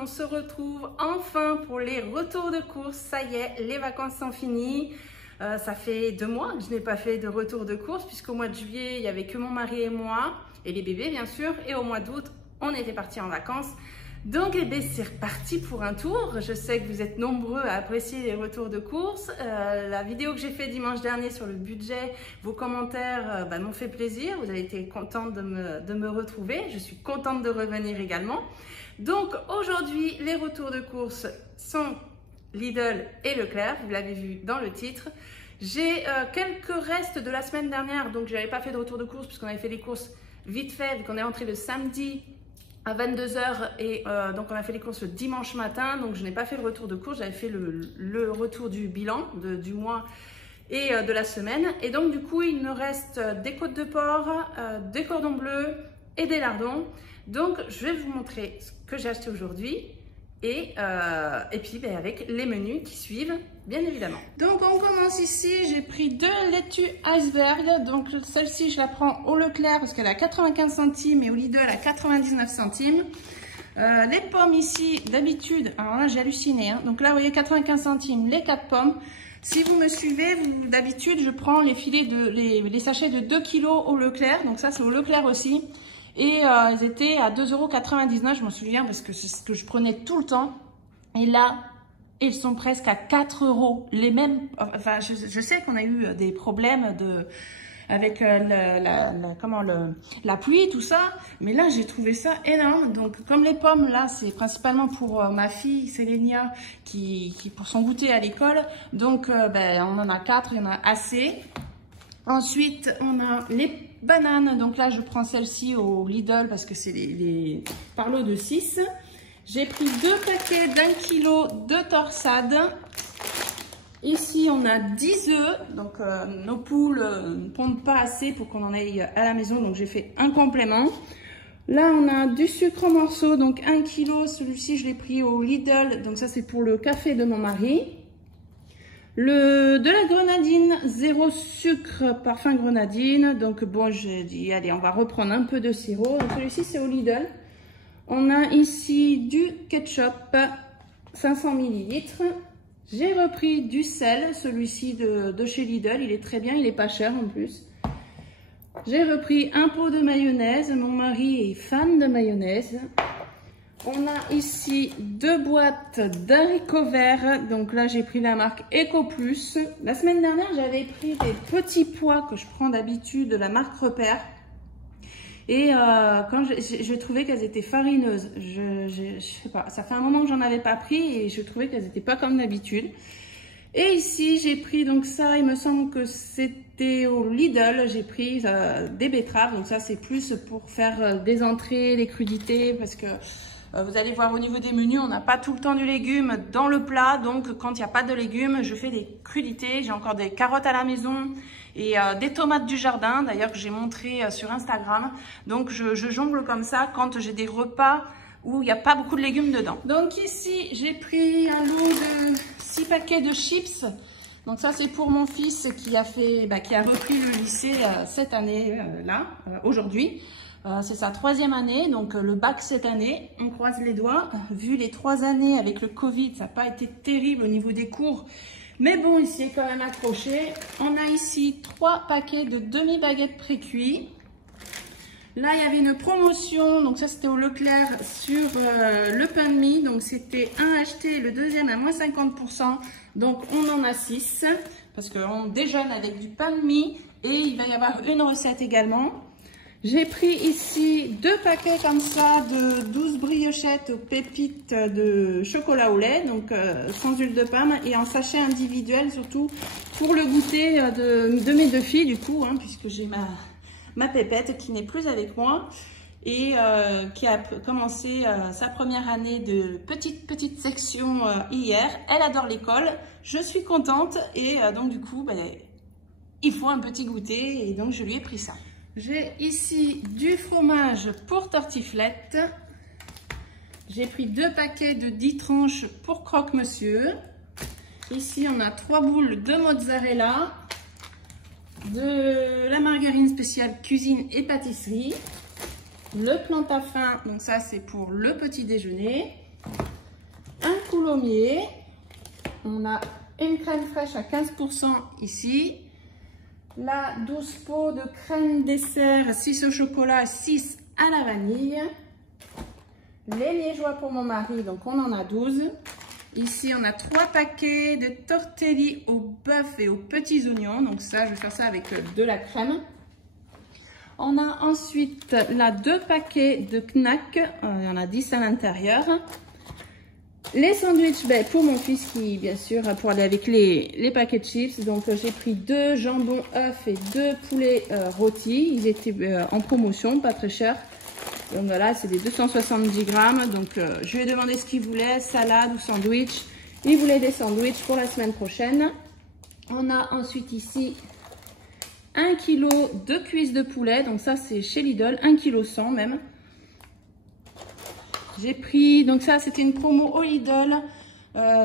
on se retrouve enfin pour les retours de course. Ça y est, les vacances sont finies. Ça fait 2 mois que je n'ai pas fait de retour de course puisqu'au mois de juillet, il n'y avait que mon mari et moi et les bébés bien sûr. Et au mois d'août, on était partis en vacances. Donc eh bien, c'est reparti pour un tour. Je sais que vous êtes nombreux à apprécier les retours de course. La vidéo que j'ai fait dimanche dernier sur le budget, vos commentaires m'ont fait plaisir. Vous avez été contente de me retrouver. Je suis contente de revenir également. Donc aujourd'hui, les retours de course sont Lidl et Leclerc. Vous l'avez vu dans le titre. J'ai quelques restes de la semaine dernière. Donc je n'avais pas fait de retour de course puisqu'on avait fait les courses vite fait vu qu'on est rentré le samedi à 22 h et donc on a fait les courses le dimanche matin, donc je n'ai pas fait le retour de course, j'avais fait le retour du bilan du mois et de la semaine. Et donc du coup il me reste des côtes de porc, des cordons bleus et des lardons. Donc je vais vous montrer ce que j'ai acheté aujourd'hui et puis avec les menus qui suivent bien évidemment. Donc on commence ici, j'ai pris 2 laitues iceberg, donc celle-ci je la prends au Leclerc parce qu'elle est à 95 centimes et au Lidl à 99 centimes. Les pommes ici d'habitude, alors là j'ai halluciné, hein. Donc là vous voyez 95 centimes les 4 pommes. Si vous me suivez, d'habitude je prends les filets les sachets de 2 kg au Leclerc, donc ça c'est au Leclerc aussi. Et ils étaient à 2,99 €, je m'en souviens parce que c'est ce que je prenais tout le temps. Et là, ils sont presque à 4 €. Les mêmes, enfin, je sais qu'on a eu des problèmes avec la pluie, tout ça. Mais là, j'ai trouvé ça énorme. Donc, comme les pommes, là, c'est principalement pour ma fille, Sélénia, qui pour son goûter à l'école. Donc, on en a 4, il y en a assez. Ensuite, on a les bananes. Donc là, je prends celle-ci au Lidl parce que c'est les parlots de 6. J'ai pris 2 paquets d'1 kg de torsade. Ici, on a 10 œufs. Donc, nos poules ne pondent pas assez pour qu'on en aille à la maison. Donc, j'ai fait un complément. Là, on a du sucre en morceaux. Donc, 1 kg. Celui-ci, je l'ai pris au Lidl. Donc, ça, c'est pour le café de mon mari. De la grenadine, 0 sucre, parfum grenadine. Donc bon, j'ai dit, allez, on va reprendre un peu de sirop. Celui-ci, c'est au Lidl. On a ici du ketchup, 500 ml. J'ai repris du sel, celui-ci de chez Lidl. Il est très bien, il est pas cher en plus. J'ai repris un pot de mayonnaise. Mon mari est fan de mayonnaise. On a ici 2 boîtes d'haricots verts. Donc là, j'ai pris la marque Eco Plus. La semaine dernière, j'avais pris des petits pois que je prends d'habitude de la marque Repère. Et quand je trouvais qu'elles étaient farineuses. Je sais pas, ça fait un moment que j'en avais pas pris et je trouvais qu'elles n'étaient pas comme d'habitude. Et ici, j'ai pris donc ça, il me semble que c'était au Lidl. J'ai pris des betteraves. Donc ça, c'est plus pour faire des entrées, des crudités parce que vous allez voir au niveau des menus, on n'a pas tout le temps du légume dans le plat. Donc, quand il n'y a pas de légumes, je fais des crudités. J'ai encore des carottes à la maison et des tomates du jardin, d'ailleurs, que j'ai montré sur Instagram. Donc, je jongle comme ça quand j'ai des repas où il n'y a pas beaucoup de légumes dedans. Donc, ici, j'ai pris un lot de 6 paquets de chips. Donc, ça, c'est pour mon fils qui a repris le lycée cette année, aujourd'hui. C'est sa 3e année, donc le bac cette année, on croise les doigts. Vu les 3 années avec le Covid, ça n'a pas été terrible au niveau des cours. Mais bon, il s'y est quand même accroché. On a ici 3 paquets de demi-baguettes pré-cuits. Là, il y avait une promotion, donc ça c'était au Leclerc sur le pain de mie. Donc c'était un acheté, le deuxième à moins 50%. Donc on en a 6 parce qu'on déjeune avec du pain de mie et il va y avoir une recette également. J'ai pris ici 2 paquets comme ça de 12 briochettes aux pépites de chocolat au lait, donc sans huile de palme et en sachet individuel surtout pour le goûter de mes 2 filles du coup, hein, puisque j'ai ma pépette qui n'est plus avec moi et qui a commencé sa première année de petite section hier. Elle adore l'école, je suis contente et donc du coup il faut un petit goûter et donc je lui ai pris ça. J'ai ici du fromage pour tartiflette. J'ai pris 2 paquets de 10 tranches pour croque-monsieur. Ici, on a 3 boules de mozzarella, de la margarine spéciale cuisine et pâtisserie, le plantain fin, donc ça c'est pour le petit déjeuner. coulommiers. On a une crème fraîche à 15% ici. La 12 pots de crème dessert, 6 au chocolat, 6 à la vanille. Les liégeois pour mon mari, donc on en a 12. Ici, on a 3 paquets de tortelli au bœuf et aux petits oignons. Donc ça, je vais faire ça avec de la crème. On a ensuite là 2 paquets de Knack. Il y en a 10 à l'intérieur. Les sandwichs pour mon fils qui, bien sûr, pour aller avec les paquets de chips. Donc, j'ai pris 2 jambons œufs et 2 poulets rôtis. Ils étaient en promotion, pas très cher. Donc voilà, c'est des 270 grammes. Donc, je lui ai demandé ce qu'il voulait, salade ou sandwich. Il voulait des sandwichs pour la semaine prochaine. On a ensuite ici 1 kg de cuisses de poulet. Donc ça, c'est chez Lidl, 1 kg 100 même. J'ai pris, donc ça c'était une promo au Lidl,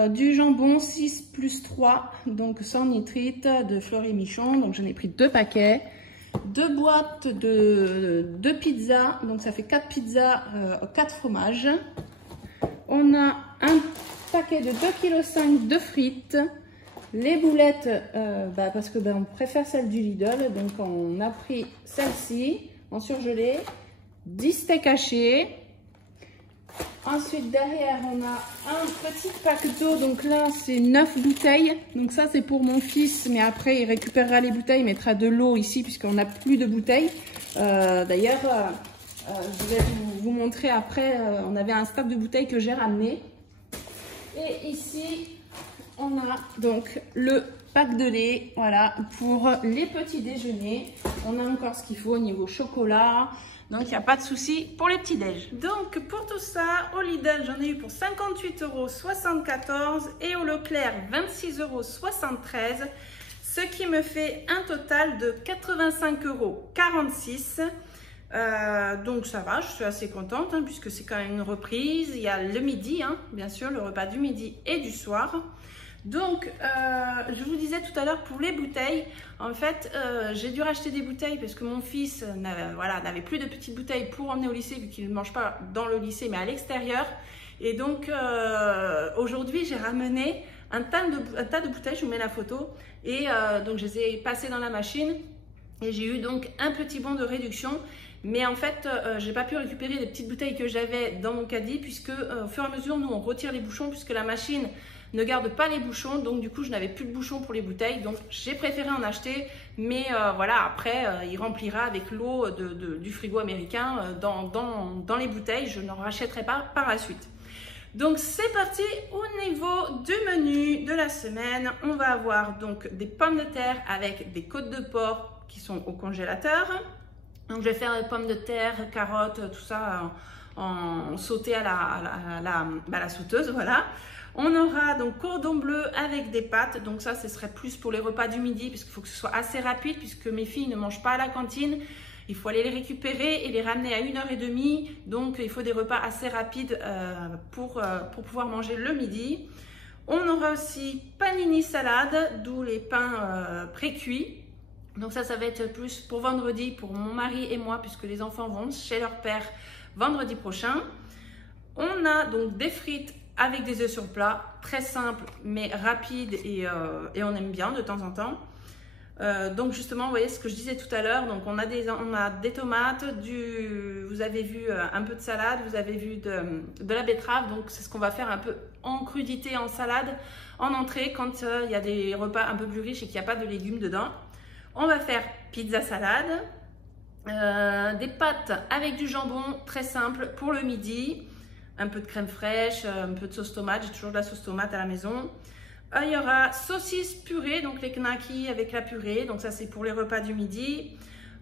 du jambon 6 plus 3, donc sans nitrite de Fleury Michon. Donc j'en ai pris 2 paquets, 2 boîtes de pizza, donc ça fait 4 pizzas, 4 fromages. On a un paquet de 2,5 kg de frites. Les boulettes, parce que on préfère celles du Lidl, donc on a pris celle-ci en surgelé, 10 steaks hachés. Ensuite, derrière, on a un petit pack d'eau. Donc là, c'est 9 bouteilles. Donc ça, c'est pour mon fils. Mais après, il récupérera les bouteilles. Il mettra de l'eau ici puisqu'on n'a plus de bouteilles. D'ailleurs, je vais vous montrer après. On avait un stock de bouteilles que j'ai ramené. Et ici, on a donc le pack de lait. Voilà, pour les petits déjeuners. On a encore ce qu'il faut au niveau chocolat. Donc, il n'y a pas de souci pour les petits déj. Donc, pour tout ça, au Lidl, j'en ai eu pour 58,74 € et au Leclerc, 26,73 €. Ce qui me fait un total de 85,46 €. Donc, ça va, je suis assez contente puisque c'est quand même une reprise. Il y a le midi, bien sûr, le repas du midi et du soir. Donc, je vous disais tout à l'heure pour les bouteilles, en fait, j'ai dû racheter des bouteilles parce que mon fils n'avait plus de petites bouteilles pour emmener au lycée vu qu'il ne mange pas dans le lycée mais à l'extérieur. Et donc, aujourd'hui, j'ai ramené un tas de bouteilles, je vous mets la photo. Et donc, je les ai passées dans la machine et j'ai eu donc un petit bon de réduction. Mais en fait, j'ai pas pu récupérer les petites bouteilles que j'avais dans mon caddie puisque au fur et à mesure, nous, on retire les bouchons puisque la machine ne garde pas les bouchons, donc du coup je n'avais plus de bouchons pour les bouteilles, donc j'ai préféré en acheter, mais voilà, après il remplira avec l'eau du frigo américain dans les bouteilles, je n'en rachèterai pas par la suite. Donc c'est parti au niveau du menu de la semaine. On va avoir donc des pommes de terre avec des côtes de porc qui sont au congélateur. Donc je vais faire des pommes de terre, carottes, tout ça en sauté à la sauteuse, voilà. On aura donc cordon bleu avec des pâtes, donc ça ce serait plus pour les repas du midi parce qu'il faut que ce soit assez rapide puisque mes filles ne mangent pas à la cantine. Il faut aller les récupérer et les ramener à 1h30, donc il faut des repas assez rapides pour pouvoir manger le midi. On aura aussi panini salade, d'où les pains pré-cuits. Donc ça va être plus pour vendredi pour mon mari et moi puisque les enfants vont chez leur père vendredi prochain. On a donc des frites avec des œufs sur plat, très simple mais rapide et on aime bien de temps en temps. Donc justement, vous voyez ce que je disais tout à l'heure, donc on a des tomates, vous avez vu un peu de salade, vous avez vu de la betterave, donc c'est ce qu'on va faire un peu en crudité, en salade, en entrée quand il y a des repas un peu plus riches et qu'il n'y a pas de légumes dedans. On va faire pizza salade, des pâtes avec du jambon, très simple pour le midi. Un peu de crème fraîche, un peu de sauce tomate, j'ai toujours de la sauce tomate à la maison. Il y aura saucisse purée, donc les knackis avec la purée, donc ça c'est pour les repas du midi.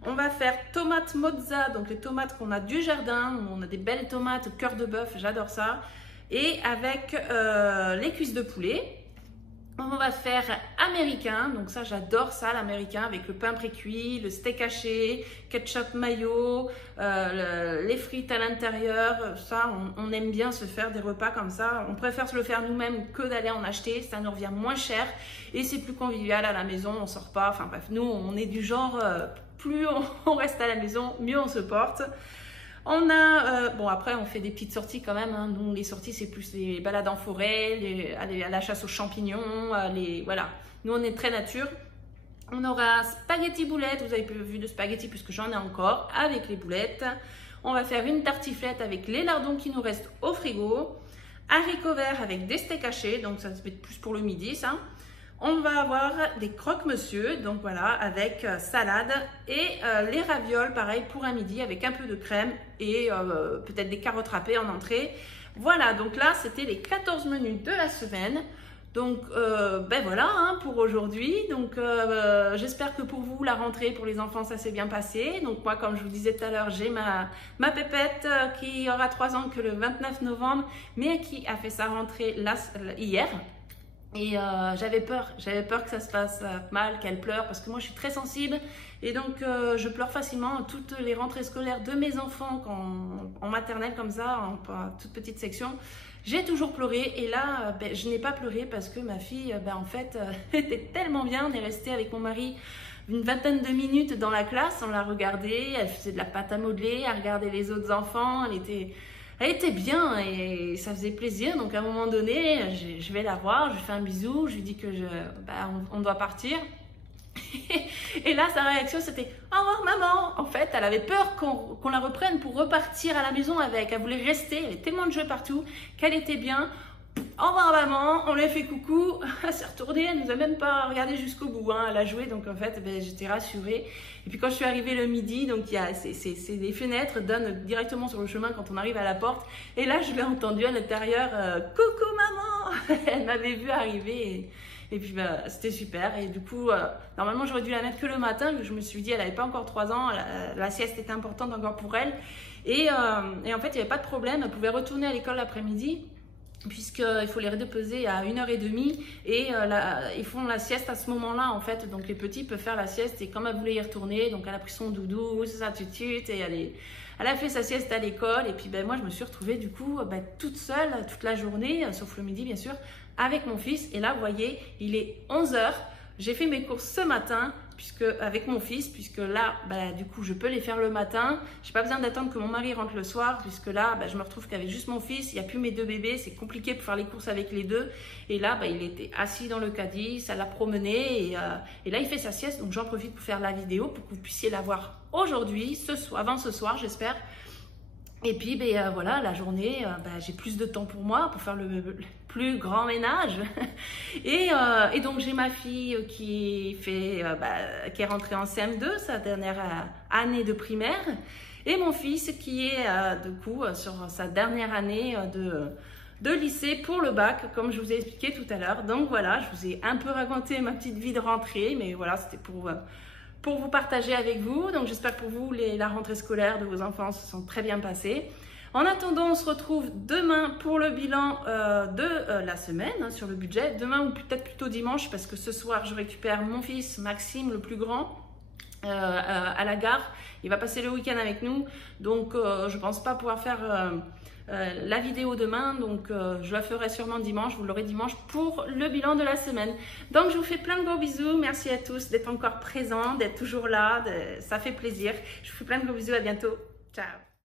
On va faire tomate mozza, donc les tomates qu'on a du jardin, on a des belles tomates cœur de bœuf, j'adore ça. Et avec les cuisses de poulet. On va faire américain, donc ça j'adore ça, l'américain avec le pain pré-cuit, le steak haché, ketchup mayo, les frites à l'intérieur, ça on aime bien se faire des repas comme ça, on préfère se le faire nous-mêmes que d'aller en acheter, ça nous revient moins cher et c'est plus convivial à la maison, on sort pas, enfin bref, nous on est du genre, plus on reste à la maison, mieux on se porte. On a, bon après on fait des petites sorties quand même, hein. Nous les sorties c'est plus les balades en forêt, aller à la chasse aux champignons, voilà. Nous on est très nature. On aura spaghetti boulettes, vous avez vu de spaghetti puisque j'en ai encore, avec les boulettes. On va faire une tartiflette avec les lardons qui nous restent au frigo. Haricots verts avec des steaks hachés, donc ça va être plus pour le midi ça. On va avoir des croque-monsieur, donc voilà, avec salade et les ravioles, pareil pour un midi avec un peu de crème et peut-être des carottes râpées en entrée. Voilà, donc là c'était les 14 menus de la semaine. Donc ben voilà hein, pour aujourd'hui. Donc j'espère que pour vous la rentrée pour les enfants ça s'est bien passé. Donc moi comme je vous disais tout à l'heure j'ai ma pépette qui aura 3 ans que le 29 novembre mais qui a fait sa rentrée hier. Et j'avais peur que ça se passe mal, qu'elle pleure, parce que moi je suis très sensible et donc je pleure facilement toutes les rentrées scolaires de mes enfants en maternelle comme ça, en toute petite section. J'ai toujours pleuré et là ben, je n'ai pas pleuré parce que ma fille ben, en fait était tellement bien, on est resté avec mon mari une vingtaine de minutes dans la classe, on l'a regardée, elle faisait de la pâte à modeler, elle regardait les autres enfants, elle était bien et ça faisait plaisir. Donc à un moment donné, je vais la voir, je lui fais un bisou, je lui dis que on doit partir. Et là, sa réaction c'était « Au revoir maman !» En fait, elle avait peur qu'on la reprenne pour repartir à la maison avec. Elle voulait rester, il y avait tellement de jeux partout qu'elle était bien. Au revoir maman, on lui a fait coucou, elle s'est retournée, elle nous a même pas regardé jusqu'au bout, hein. Elle a joué, donc en fait ben, j'étais rassurée. Et puis quand je suis arrivée le midi, donc les fenêtres donnent directement sur le chemin quand on arrive à la porte. Et là je l'ai entendue à l'intérieur, coucou maman. Elle m'avait vu arriver et puis ben, c'était super. Et du coup, normalement j'aurais dû la mettre que le matin, mais je me suis dit elle n'avait pas encore 3 ans, la sieste était importante encore pour elle. Et en fait il n'y avait pas de problème, elle pouvait retourner à l'école l'après-midi, puisqu'il faut les redéposer à 1h30 et ils font la sieste à ce moment-là en fait, donc les petits peuvent faire la sieste et comme elle voulait y retourner, donc elle a pris son doudou, sa tutute et elle a fait sa sieste à l'école et puis ben, moi je me suis retrouvée du coup ben, toute seule toute la journée, sauf le midi bien sûr, avec mon fils et là vous voyez il est 11h, j'ai fait mes courses ce matin avec mon fils, puisque là, bah, du coup, je peux les faire le matin. Je n'ai pas besoin d'attendre que mon mari rentre le soir, puisque là, bah, je me retrouve qu'avec juste mon fils, il n'y a plus mes 2 bébés, c'est compliqué pour faire les courses avec les 2. Et là, bah, il était assis dans le caddie, ça l'a promené, et là, il fait sa sieste, donc j'en profite pour faire la vidéo, pour que vous puissiez la voir aujourd'hui, avant ce soir, j'espère. Et puis, ben, voilà, la journée, j'ai plus de temps pour moi, pour faire le plus grand ménage. Et donc, j'ai ma fille qui est rentrée en CM2, sa dernière année de primaire. Et mon fils qui est, du coup, sur sa dernière année de lycée pour le bac, comme je vous ai expliqué tout à l'heure. Donc, voilà, je vous ai un peu raconté ma petite vie de rentrée, mais voilà, c'était pour vous partager avec vous. Donc j'espère que pour vous, la rentrée scolaire de vos enfants se sont très bien passées. En attendant, on se retrouve demain pour le bilan de la semaine, hein, sur le budget. Demain ou peut-être plutôt dimanche, parce que ce soir, je récupère mon fils Maxime, le plus grand, à la gare. Il va passer le week-end avec nous. Donc je ne pense pas pouvoir faire la vidéo demain, donc je la ferai sûrement dimanche, vous l'aurez dimanche pour le bilan de la semaine. Donc je vous fais plein de gros bisous, merci à tous d'être encore présents, d'être toujours là, ça fait plaisir. Je vous fais plein de gros bisous, à bientôt, ciao.